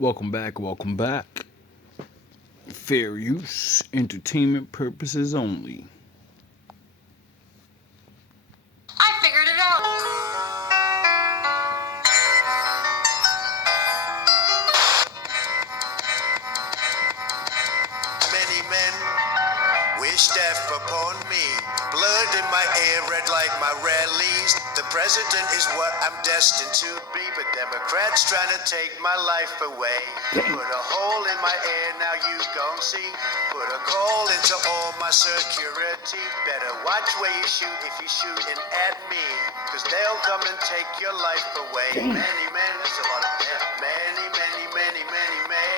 Welcome back, welcome back. Fair use, entertainment purposes only. I figured it out. Many men wish death upon me. Blood in my ear, red like my rallies. The president is what I'm destined to be, but Democrats trying to take my life away. Put a hole in my ear, now you gon' see. Put a call into all my security. Better watch where you shoot if you're shooting at me, cause they'll come and take your life away. Many men, that's a lot of men. Many men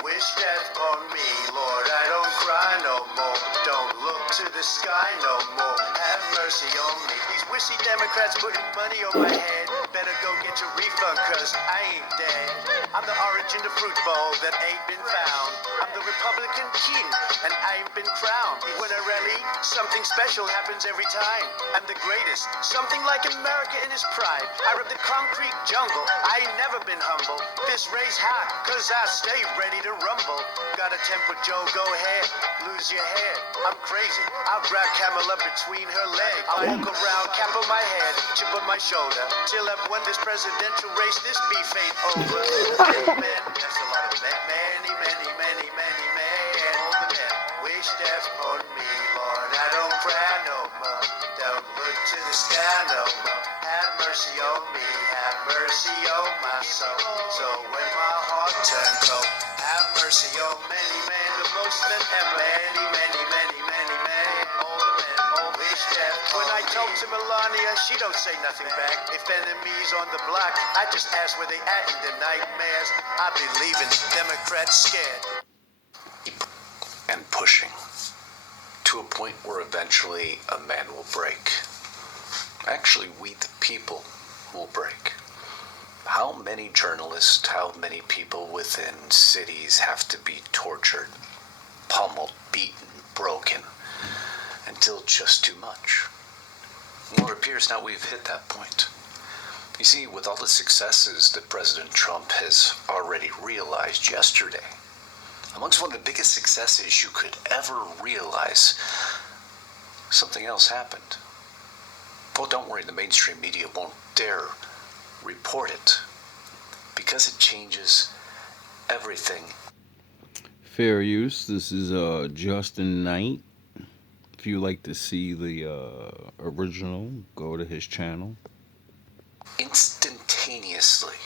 wish death on me. Lord, I don't cry no more. Don't look to the sky no more. Have mercy on me. These wishy Democrats putting money on my head. Better go get your refund, cause I ain't dead. I'm the origin of fruit bowl that ain't been found. I'm the Republican king, and I ain't been crowned. When I rally, something special happens every time. I'm the greatest, something like America in its pride. I rip the concrete jungle, I ain't never been humble. This race hot, cause I stay ready to rumble. Got a temper, Joe, go ahead, lose your head. I'm crazy, I'll grab Camel up between her legs. I'll walk around, cap on my head, chip on my shoulder, till I've won this presidential race, this beef ain't over. Many men, that's a lot of men. Many men, all the men wish death on me, Lord. I don't cry no more, don't look to the sky no more. Have mercy on me, have mercy on my soul. So when my heart turned cold, have mercy on many men, the most men ever. Many men, all the men, all wish death. When I talk to Melania, she don't say nothing back. If enemies on the block, I just ask where they at in the nightmares. I be leaving Democrats scared. And pushing to a point where eventually a man will break. Actually, we the people will break. How many journalists, how many people within cities have to be tortured, pummeled, beaten, broken, until it's just too much? Well, it appears now we've hit that point. You see, with all the successes that President Trump has already realized yesterday, amongst one of the biggest successes you could ever realize, something else happened. Well, don't worry, the mainstream media won't dare report it, because it changes everything. Fair use. This is Justin Knight. If you like to see the original, go to his channel. Instantaneously.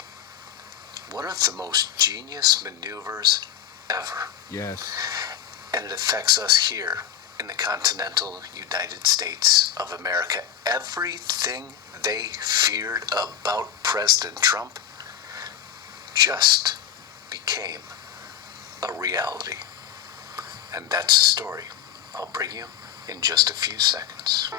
One of the most genius maneuvers ever. Yes. And it affects us here in the continental United States of America. Everything they feared about President Trump just became a reality. And that's the story I'll bring you in just a few seconds.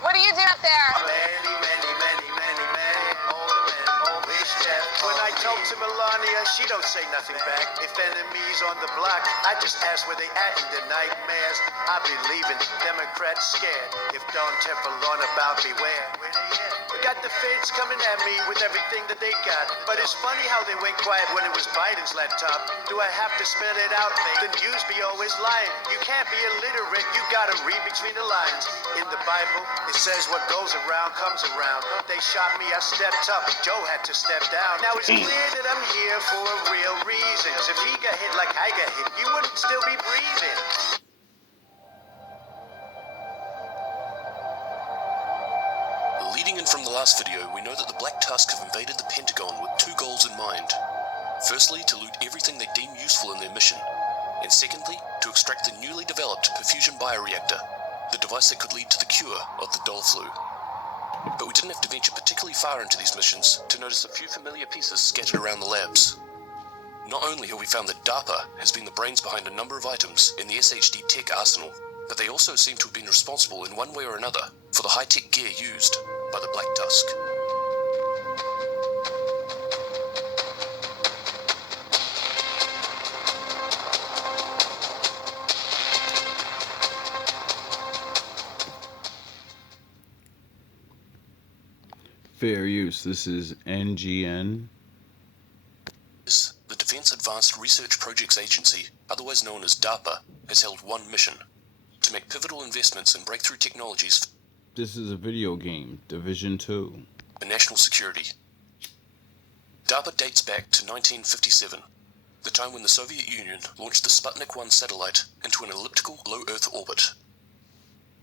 What are you doing up there? Many men, all the men, all wish death. When I talk to Melania, she don't say nothing back. If enemies on the block, I just ask where they at in the nightmares. I be leaving Democrats scared. If Don Teflon about beware. Where they at? We got the feds coming at me with everything that they got. But it's funny how they went quiet when it was Biden's laptop. Do I have to spell it out? The news be always lying. You can't be illiterate, you gotta read between the lines. In the Bible, it says what goes around comes around. They shot me, I stepped up. Joe had to step down. Now it's clear that I'm here for a real reason. 'Cause if he got hit like I got hit, you wouldn't still be breathing. Leading in from the last video, we know that the Black Tusk have invaded the Pentagon with two goals in mind. Firstly, to loot everything they deem useful in their mission, and secondly, to extract the newly developed perfusion bioreactor, the device that could lead to the cure of the doll flu. But we didn't have to venture particularly far into these missions to notice a few familiar pieces scattered around the labs. Not only have we found that DARPA has been the brains behind a number of items in the SHD tech arsenal, but they also seem to have been responsible in one way or another for the high-tech gear used by the Black Tusk. Fair use. This is NGN the Defense Advanced Research Projects Agency, otherwise known as DARPA, has held one mission: to make pivotal investments in breakthrough technologies This is a video game, Division 2. for national security. DARPA dates back to 1957, the time when the Soviet Union launched the Sputnik 1 satellite into an elliptical low-Earth orbit.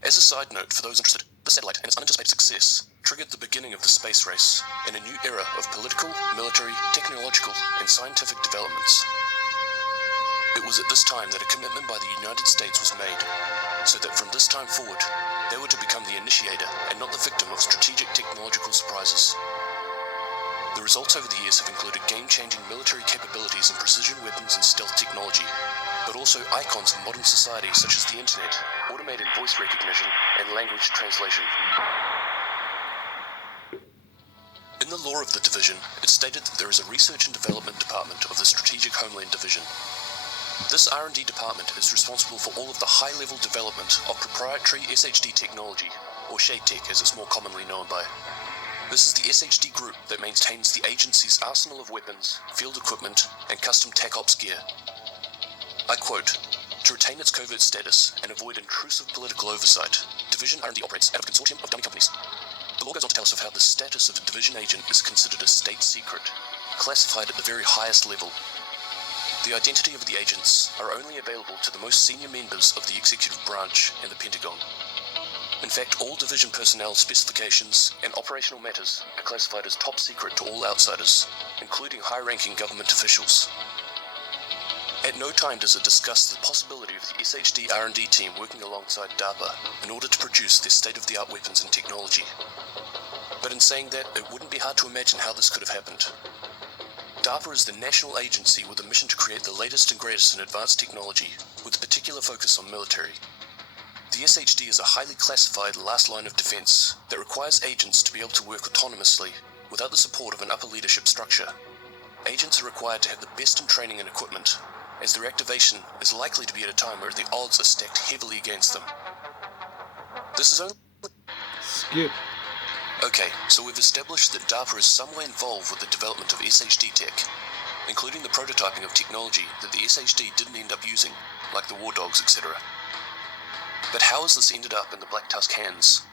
As a side note for those interested, the satellite and its unanticipated success triggered the beginning of the space race and a new era of political, military, technological, and scientific developments. It was at this time that a commitment by the United States was made, so that from this time forward, they were to become the initiator and not the victim of strategic technological surprises. The results over the years have included game-changing military capabilities in precision weapons and stealth technology, but also icons of modern society such as the internet, automated voice recognition, and language translation. In the lore of the division, it's stated that there is a research and development department of the Strategic Homeland Division. This R&D department is responsible for all of the high-level development of proprietary SHD technology, or Shade Tech as it's more commonly known by. This is the SHD group that maintains the agency's arsenal of weapons, field equipment, and custom TACOps gear. I quote, "To retain its covert status and avoid intrusive political oversight, Division R&D operates out of a consortium of dummy companies." The law goes on to tell us of how the status of a Division agent is considered a state secret, classified at the very highest level. The identity of the agents are only available to the most senior members of the executive branch and the Pentagon. In fact, all Division personnel specifications and operational matters are classified as top secret to all outsiders, including high-ranking government officials. At no time does it discuss the possibility of the SHD R&D team working alongside DARPA in order to produce their state-of-the-art weapons and technology. But in saying that, it wouldn't be hard to imagine how this could have happened. DARPA is the national agency with a mission to create the latest and greatest in advanced technology, with a particular focus on military. The SHD is a highly classified last line of defense that requires agents to be able to work autonomously without the support of an upper leadership structure. Agents are required to have the best in training and equipment, as their activation is likely to be at a time where the odds are stacked heavily against them. This is only... Skip. Okay, so we've established that DARPA is somewhere involved with the development of SHD tech, including the prototyping of technology that the SHD didn't end up using, like the war dogs, etc. But how has this ended up in the Black Tusk hands?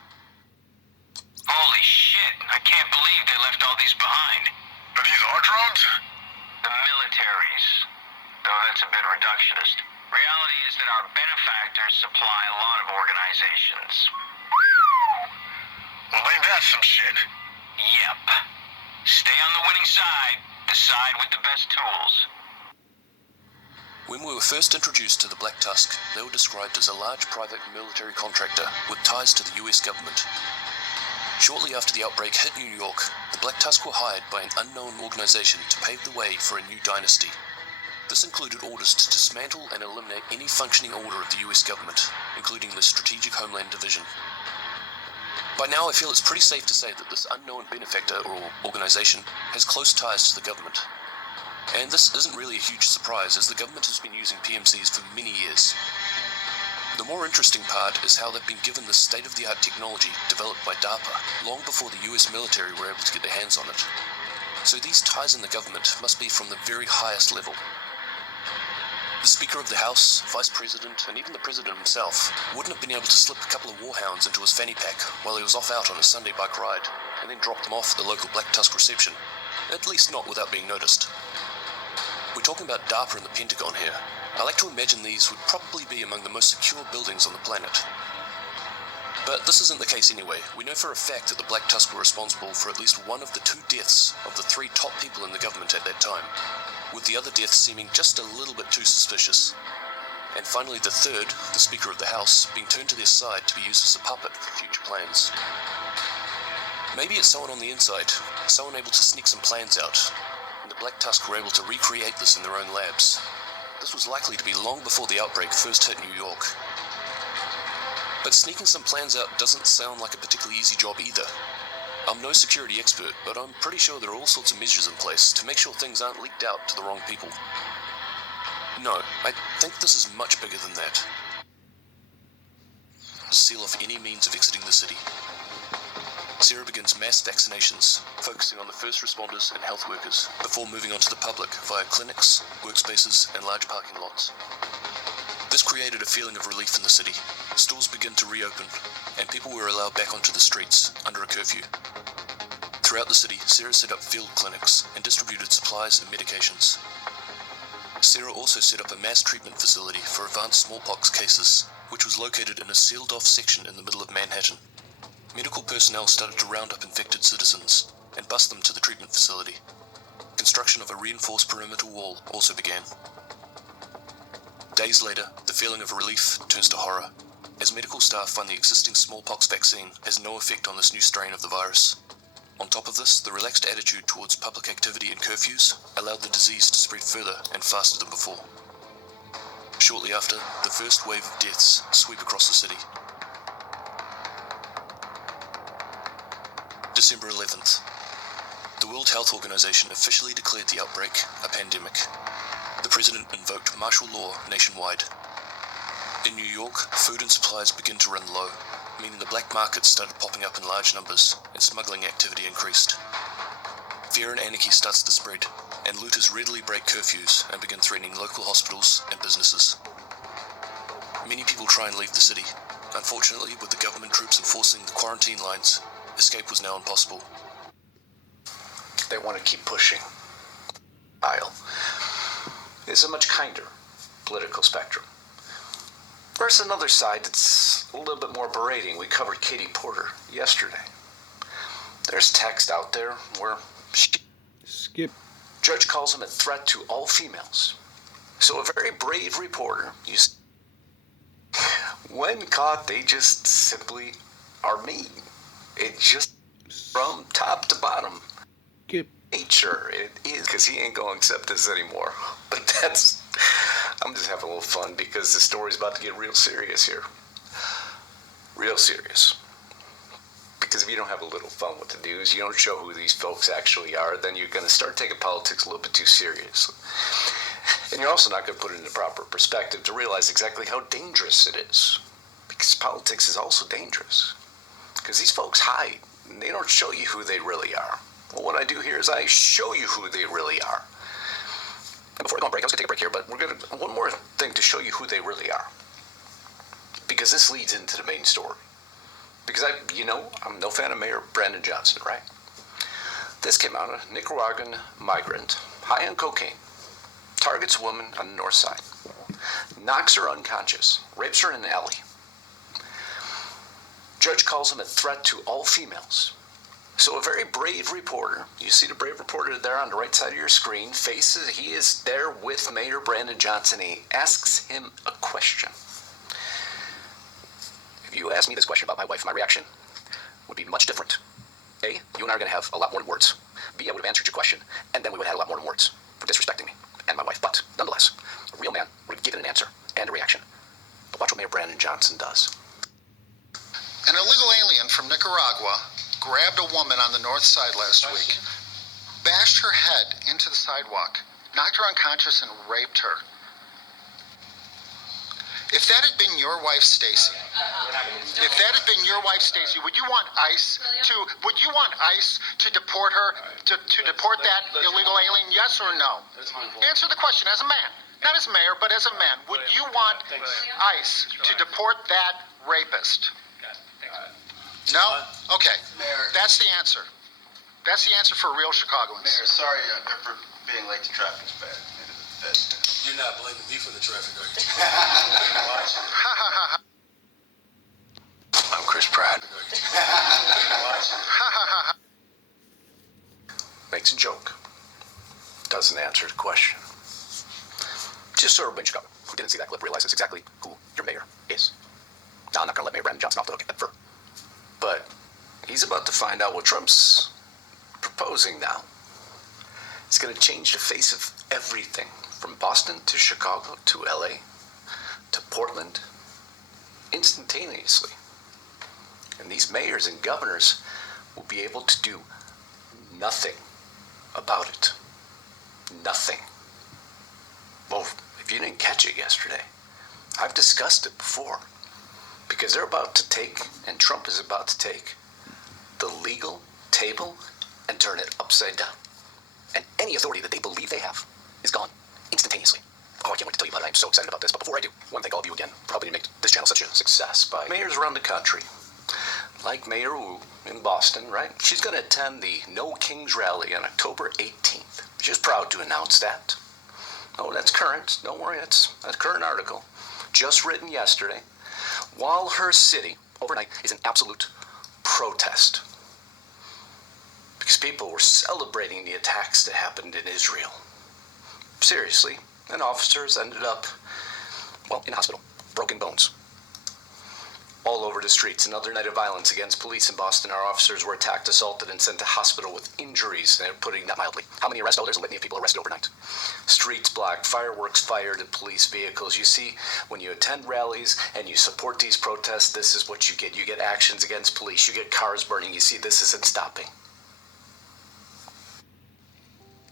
Holy shit, I can't believe they left all these behind. Are these our drones? The military's. Though that's a bit reductionist. Reality is that our benefactors supply a lot of organizations. Well, ain't that some shit? Yep. Stay on the winning side. The side with the best tools. When we were first introduced to the Black Tusk, they were described as a large private military contractor with ties to the US government. Shortly after the outbreak hit New York, the Black Tusk were hired by an unknown organization to pave the way for a new dynasty. This included orders to dismantle and eliminate any functioning order of the US government, including the Strategic Homeland Division. By now, I feel it's pretty safe to say that this unknown benefactor or organization has close ties to the government. And this isn't really a huge surprise, as the government has been using PMCs for many years. The more interesting part is how they've been given the state-of-the-art technology developed by DARPA long before the US military were able to get their hands on it. So these ties in the government must be from the very highest level. The Speaker of the House, Vice President, and even the President himself wouldn't have been able to slip a couple of warhounds into his fanny pack while he was off out on a Sunday bike ride, and then drop them off at the local Black Tusk reception, at least not without being noticed. We're talking about DARPA and the Pentagon here. I like to imagine these would probably be among the most secure buildings on the planet. But this isn't the case anyway. We know for a fact that the Black Tusk were responsible for at least one of the 2 deaths of the 3 top people in the government at that time, with the other deaths seeming just a little bit too suspicious. And finally the 3rd, the Speaker of the House, being turned to their side to be used as a puppet for future plans. Maybe it's someone on the inside, someone able to sneak some plans out, and the Black Tusk were able to recreate this in their own labs. This was likely to be long before the outbreak first hit New York. But sneaking some plans out doesn't sound like a particularly easy job either. I'm no security expert, but I'm pretty sure there are all sorts of measures in place to make sure things aren't leaked out to the wrong people. No, I think this is much bigger than that. Seal off any means of exiting the city. Sarah begins mass vaccinations, focusing on the first responders and health workers, before moving on to the public via clinics, workspaces, and large parking lots. This created a feeling of relief in the city. Stores began to reopen, and people were allowed back onto the streets under a curfew. Throughout the city, Sarah set up field clinics and distributed supplies and medications. Sarah also set up a mass treatment facility for advanced smallpox cases, which was located in a sealed-off section in the middle of Manhattan. Medical personnel started to round up infected citizens and bus them to the treatment facility. Construction of a reinforced perimeter wall also began. Days later, the feeling of relief turns to horror, as medical staff find the existing smallpox vaccine has no effect on this new strain of the virus. On top of this, the relaxed attitude towards public activity and curfews allowed the disease to spread further and faster than before. Shortly after, the first wave of deaths sweep across the city. December 11th. The World Health Organization officially declared the outbreak a pandemic. The president invoked martial law nationwide. In New York, food and supplies began to run low, meaning the black market started popping up in large numbers and smuggling activity increased. Fear and anarchy starts to spread, and looters readily break curfews and begin threatening local hospitals and businesses. Many people try and leave the city. Unfortunately, with the government troops enforcing the quarantine lines, escape was now impossible. They want to keep pushing. Aisle is a much kinder political spectrum. There's another side that's a little bit more berating. We covered Katie Porter yesterday. There's text out there where Skip. judge calls him a threat to all females. So a very brave reporter, when caught, they just simply are mean. It just from top to bottom. Skip. Nature, it is, because he ain't gonna accept this anymore. But I'm just having a little fun because the story's about to get real serious here. Real serious. Because if you don't have a little fun with the news, you don't show who these folks actually are, then you're gonna start taking politics a little bit too seriously. And you're also not gonna put it into proper perspective to realize exactly how dangerous it is. Because politics is also dangerous. Because these folks hide, and they don't show you who they really are. Well, what I do here is I show you who they really are. And before we go on break, I was going to take a break here, but we're going to one more thing to show you who they really are. Because this leads into the main story. Because I'm no fan of Mayor Brandon Johnson, right? This came out, a Nicaraguan migrant, high on cocaine, targets a woman on the north side, knocks her unconscious, rapes her in an alley. Judge calls him a threat to all females. So a very brave reporter, you see the brave reporter there on the right side of your screen, he is there with Mayor Brandon Johnson. He asks him a question. If you asked me this question about my wife, my reaction would be much different. A, you and I are going to have a lot more than words. B, I would have answered your question, and then we would have had a lot more than words for disrespecting me and my wife. But nonetheless, a real man would have given an answer and a reaction. But watch what Mayor Brandon Johnson does. An illegal alien from Nicaragua grabbed a woman on the north side last week, bashed her head into the sidewalk, knocked her unconscious, and raped her. If that had been your wife, Stacy, would you want ICE to deport her, to deport that illegal alien, yes or no? Answer the question as a man, not as mayor, but as a man. Would you want ICE to deport that rapist? No? Okay. Mayor. That's the answer. That's the answer for real Chicagoans. Mayor, sorry for being late to traffic's bad. You're not blaming me for the traffic, are you? I'm Chris Pratt. Makes a joke. Doesn't answer the question. Just so everybody in Chicago who didn't see that clip realizes exactly who your mayor is. Now, I'm not going to let Mayor Brandon Johnson off the hook ever. But he's about to find out what Trump's proposing now. It's going to change the face of everything, from Boston to Chicago to LA to Portland, instantaneously. And these mayors and governors will be able to do nothing about it. Nothing. Well, if you didn't catch it yesterday, I've discussed it before. Because they're about to take, and Trump is about to take, the legal table and turn it upside down. And any authority that they believe they have is gone instantaneously. Oh, I can't wait to tell you about it. I'm so excited about this. But before I do, I want to thank all of you again for helping me make this channel such a success by mayors around the country. Like Mayor Wu in Boston, right? She's going to attend the No Kings rally on October 18th. She was proud to announce that. Oh, that's current. Don't worry, that's a current article. Just written yesterday. While her city, overnight, is an absolute protest. Because people were celebrating the attacks that happened in Israel. Seriously. And officers ended up, well, in hospital. Broken bones. All over the streets. Another night of violence against police in Boston. Our officers were attacked, assaulted, and sent to hospital with injuries. They're putting that mildly. How many arrests? Oh, there's a litany of people arrested overnight. Streets blocked, fireworks fired at police vehicles. You see, when you attend rallies and you support these protests, this is what you get. You get actions against police. You get cars burning. You see, this isn't stopping.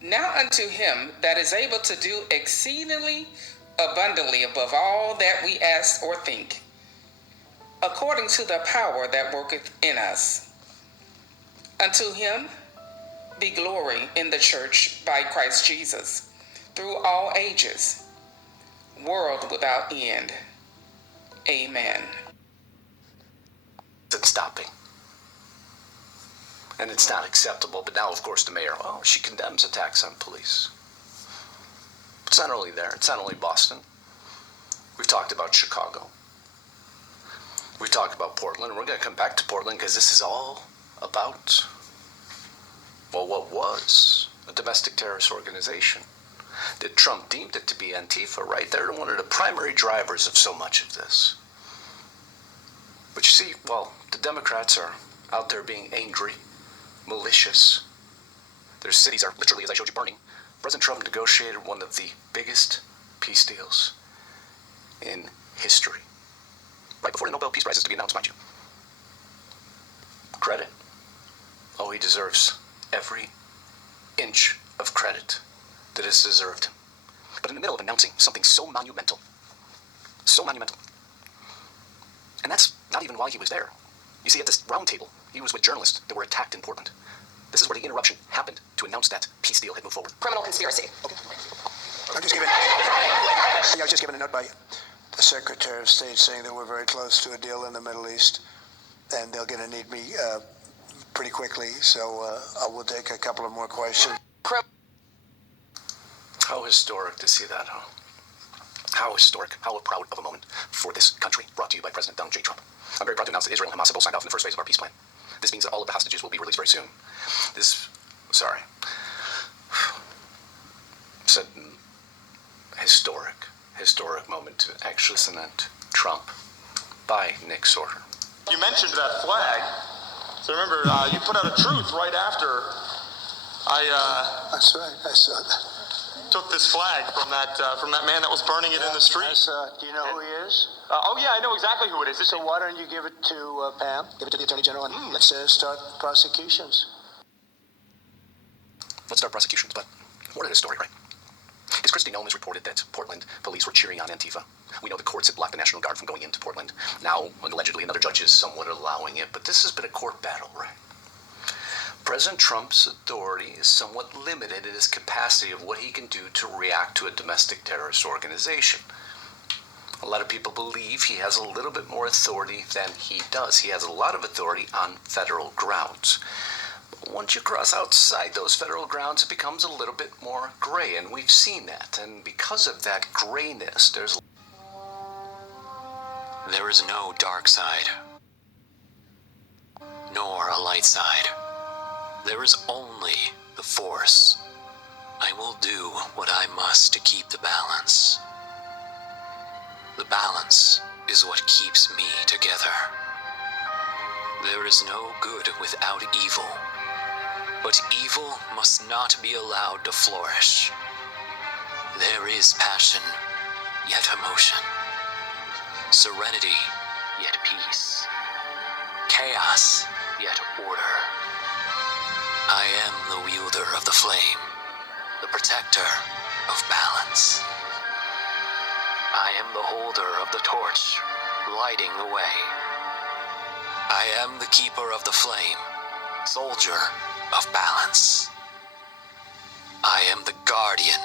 Now unto him that is able to do exceedingly abundantly above all that we ask or think, according to the power that worketh in us. Unto him be glory in the church by Christ Jesus, through all ages, world without end. Amen. It's stopping. And it's not acceptable. But now, of course, the mayor, well, she condemns attacks on police. It's not only there. It's not only Boston. We've talked about Chicago. We've talked about Portland. We're going to come back to Portland because this is all about, well, what was a domestic terrorist organization. That Trump deemed it to be Antifa, right? They're one of the primary drivers of so much of this. But you see, well, the Democrats are out there being angry, malicious. Their cities are literally, as I showed you, burning. President Trump negotiated one of the biggest peace deals in history. Right before the Nobel Peace Prize is to be announced, mind you. Credit? Oh, he deserves every inch of credit that is deserved. But in the middle of announcing something so monumental, and that's not even why he was there. You see, at this round table, he was with journalists that were attacked in Portland. This is where the interruption happened to announce that peace deal had moved forward. Criminal conspiracy. Okay. I was just given a note by the Secretary of State saying that we're very close to a deal in the Middle East, and they're going to need me pretty quickly, so I will take a couple of more questions. How historic to see that, huh? How historic, how proud of a moment for this country, brought to you by President Donald J. Trump. I'm very proud to announce that Israel and Hamas have both signed off in the first phase of our peace plan. This means that all of the hostages will be released very soon. It's a historic moment to actually cement Trump by Nick Sorter. You mentioned that flag. So remember, you put out a truth right after That's right, I saw that. took this flag from that man that was burning it in the street. Do you know who he is? Oh yeah, I know exactly who it is. So why don't you give it to Pam? Give it to the Attorney General, and let's start prosecutions. Let's start prosecutions, but what is this story, right? Is Christy Nome has reported that Portland police were cheering on Antifa. We know the courts had blocked the National Guard from going into Portland. Now, allegedly, another judge is somewhat allowing it, but this has been a court battle, right? President Trump's authority is somewhat limited in his capacity of what he can do to react to a domestic terrorist organization. A lot of people believe he has a little bit more authority than he does. He has a lot of authority on federal grounds. But once you cross outside those federal grounds, it becomes a little bit more gray, and we've seen that. And because of that grayness, there is no dark side, nor a light side. There is only the Force. I will do what I must to keep the balance. The balance is what keeps me together. There is no good without evil, but evil must not be allowed to flourish. There is passion, yet emotion. Serenity, yet peace. Chaos, yet order. I am the wielder of the flame, the protector of balance. I am the holder of the torch, lighting the way. I am the keeper of the flame, soldier of balance. I am the guardian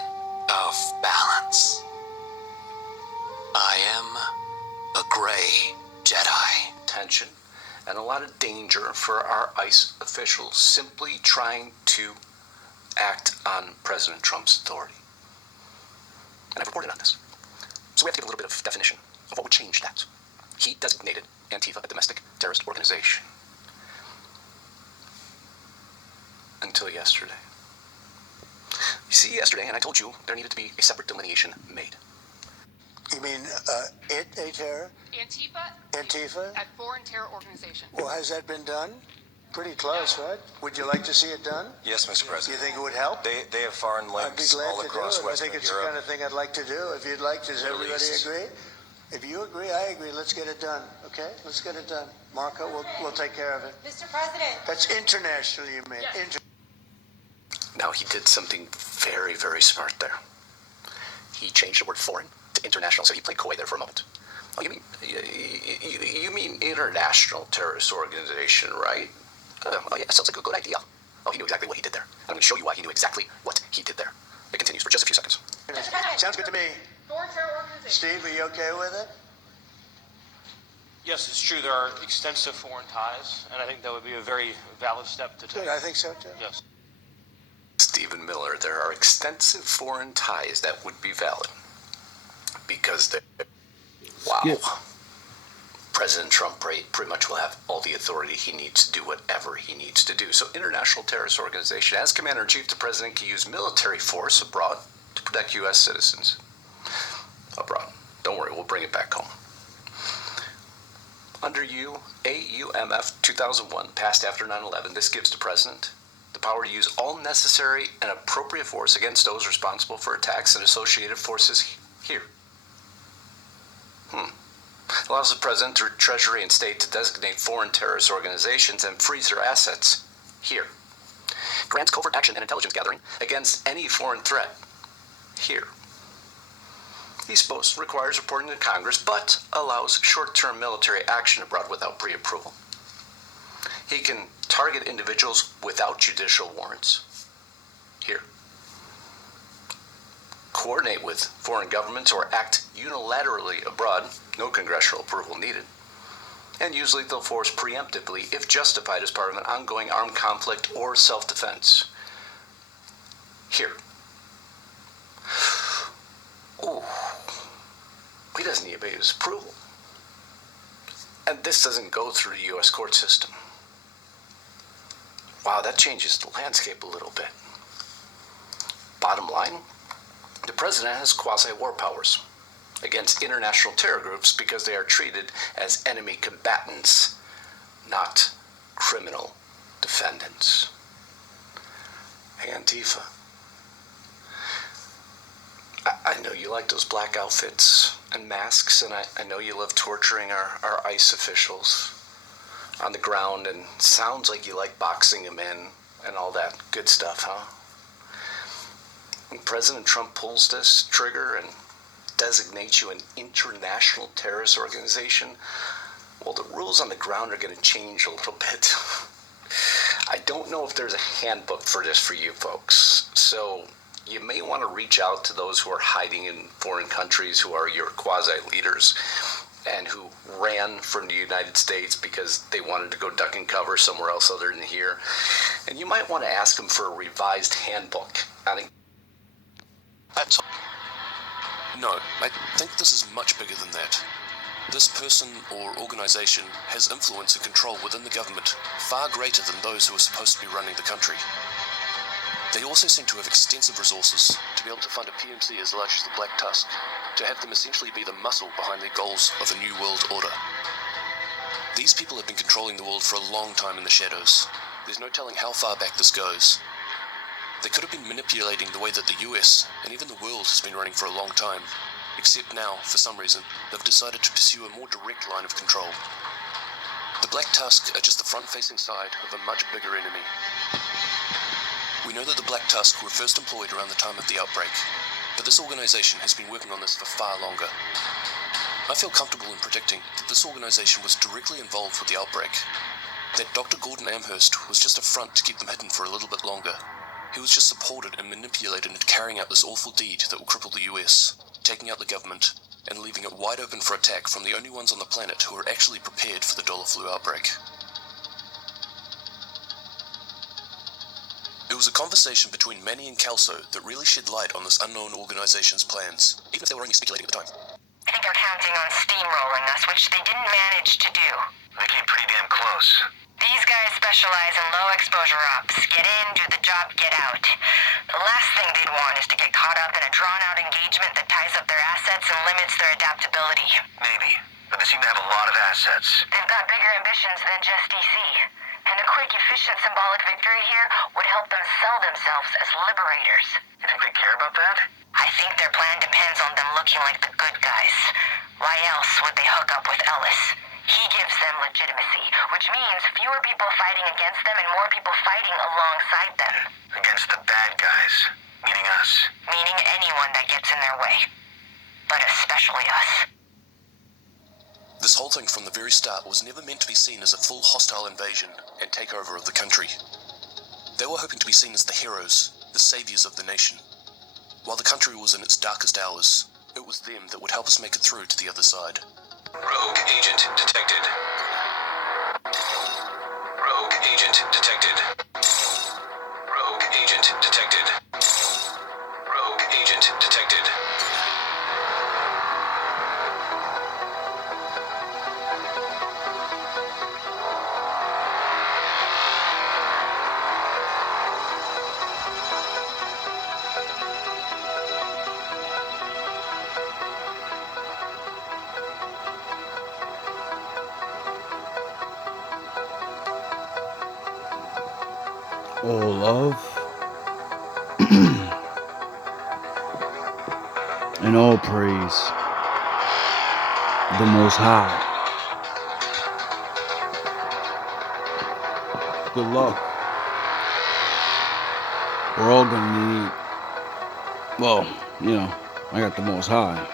of balance. I am a gray Jedi. Tension and a lot of danger for our ICE officials simply trying to act on President Trump's authority. And I've reported on this. So we have to give a little bit of definition of what would change that. He designated Antifa a domestic terrorist organization. Until yesterday. You see, yesterday, and I told you, there needed to be a separate delineation made. You mean a terror? Antifa? A foreign terror organization. Well, has that been done? Pretty close, right? Would you like to see it done? Yes, Mr. Do you President. think it would help? They have foreign I'd be links glad all to do across it. I Western think it's the Europe. kind of thing I'd like to do. If you'd like, does Middle everybody East. agree? If you agree, I agree. Let's get it done, okay? Let's get it done. Marco, we'll take care of it. Mr. President. That's internationally, you mean? Yes. Now, he did something very, very smart there. He changed the word foreign to international, so he played coy there for a moment. Oh, you mean international terrorist organization, right? Oh, yeah, sounds like a good idea. Oh, he knew exactly what he did there. I'm going to show you why he knew exactly what he did there. It continues for just a few seconds. Sounds good to me. Foreign terror organization. Steve, are you okay with it? Yes, it's true. There are extensive foreign ties, and I think that would be a very valid step to take. Good, I think so too. Yes. Stephen Miller, there are extensive foreign ties that would be valid. Because they... Wow. Skip. President Trump pretty much will have all the authority he needs to do whatever he needs to do. So international terrorist organization, as Commander-in-Chief, the President can use military force abroad to protect U.S. citizens. Abroad. Don't worry, we'll bring it back home. Under AUMF 2001, passed after 9/11, this gives the President the power to use all necessary and appropriate force against those responsible for attacks and associated forces here. Allows the President, through Treasury and State, to designate foreign terrorist organizations and freeze their assets here. Grants covert action and intelligence gathering against any foreign threat here. These posts requires reporting to Congress, but allows short-term military action abroad without pre-approval. He can target individuals without judicial warrants here. Coordinate with foreign governments or act unilaterally abroad, no congressional approval needed, and use lethal force preemptively if justified as part of an ongoing armed conflict or self-defense. Here. Ooh. He doesn't need anybody's approval. And this doesn't go through the U.S. court system. Wow, that changes the landscape a little bit. Bottom line, the President has quasi-war powers against international terror groups because they are treated as enemy combatants, not criminal defendants. Hey, Antifa. I know you like those black outfits and masks, and I know you love torturing our ICE officials on the ground, and sounds like you like boxing them in and all that good stuff, huh? When President Trump pulls this trigger and designates you an international terrorist organization, well, the rules on the ground are going to change a little bit. I don't know if there's a handbook for this for you folks, so you may want to reach out to those who are hiding in foreign countries, who are your quasi-leaders, and who ran from the United States because they wanted to go duck and cover somewhere else other than here. And you might want to ask them for a revised handbook. That's all. No, I think this is much bigger than that. This person or organization has influence and control within the government far greater than those who are supposed to be running the country. They also seem to have extensive resources to be able to fund a PMC as large as the Black Tusk, to have them essentially be the muscle behind their goals of a new world order. These people have been controlling the world for a long time in the shadows. There's no telling how far back this goes. They could have been manipulating the way that the US and even the world has been running for a long time, except now, for some reason, they've decided to pursue a more direct line of control. The Black Tusk are just the front-facing side of a much bigger enemy. We know that the Black Tusk were first employed around the time of the outbreak, but this organization has been working on this for far longer. I feel comfortable in predicting that this organization was directly involved with the outbreak. that Dr. Gordon Amherst was just a front to keep them hidden for a little bit longer. He was just supported and manipulated into carrying out this awful deed that will cripple the US, taking out the government, and leaving it wide open for attack from the only ones on the planet who are actually prepared for the dollar flu outbreak. It was a conversation between Manny and Kelso that really shed light on this unknown organization's plans, even if they were only speculating at the time. I think they're counting on steamrolling us, which they didn't manage to do. They came pretty damn close. These guys specialize in low-exposure ops. Get in, do the job, get out. The last thing they'd want is to get caught up in a drawn-out engagement that ties up their assets and limits their adaptability. Maybe, but they seem to have a lot of assets. They've got bigger ambitions than just DC. And a quick, efficient, symbolic victory here would help them sell themselves as liberators. You think they care about that? I think their plan depends on them looking like the good guys. Why else would they hook up with Ellis? He gives them legitimacy, which means fewer people fighting against them and more people fighting alongside them. Against the bad guys, meaning us. Meaning anyone that gets in their way. But especially us. This whole thing from the very start was never meant to be seen as a full hostile invasion and takeover of the country. They were hoping to be seen as the heroes, the saviors of the nation. While the country was in its darkest hours, it was them that would help us make it through to the other side. Rogue agent detected. Rogue agent detected. Rogue agent detected. Rogue agent detected. All love and all praise the Most High. Good luck. We're all gonna need, well, I got the Most High.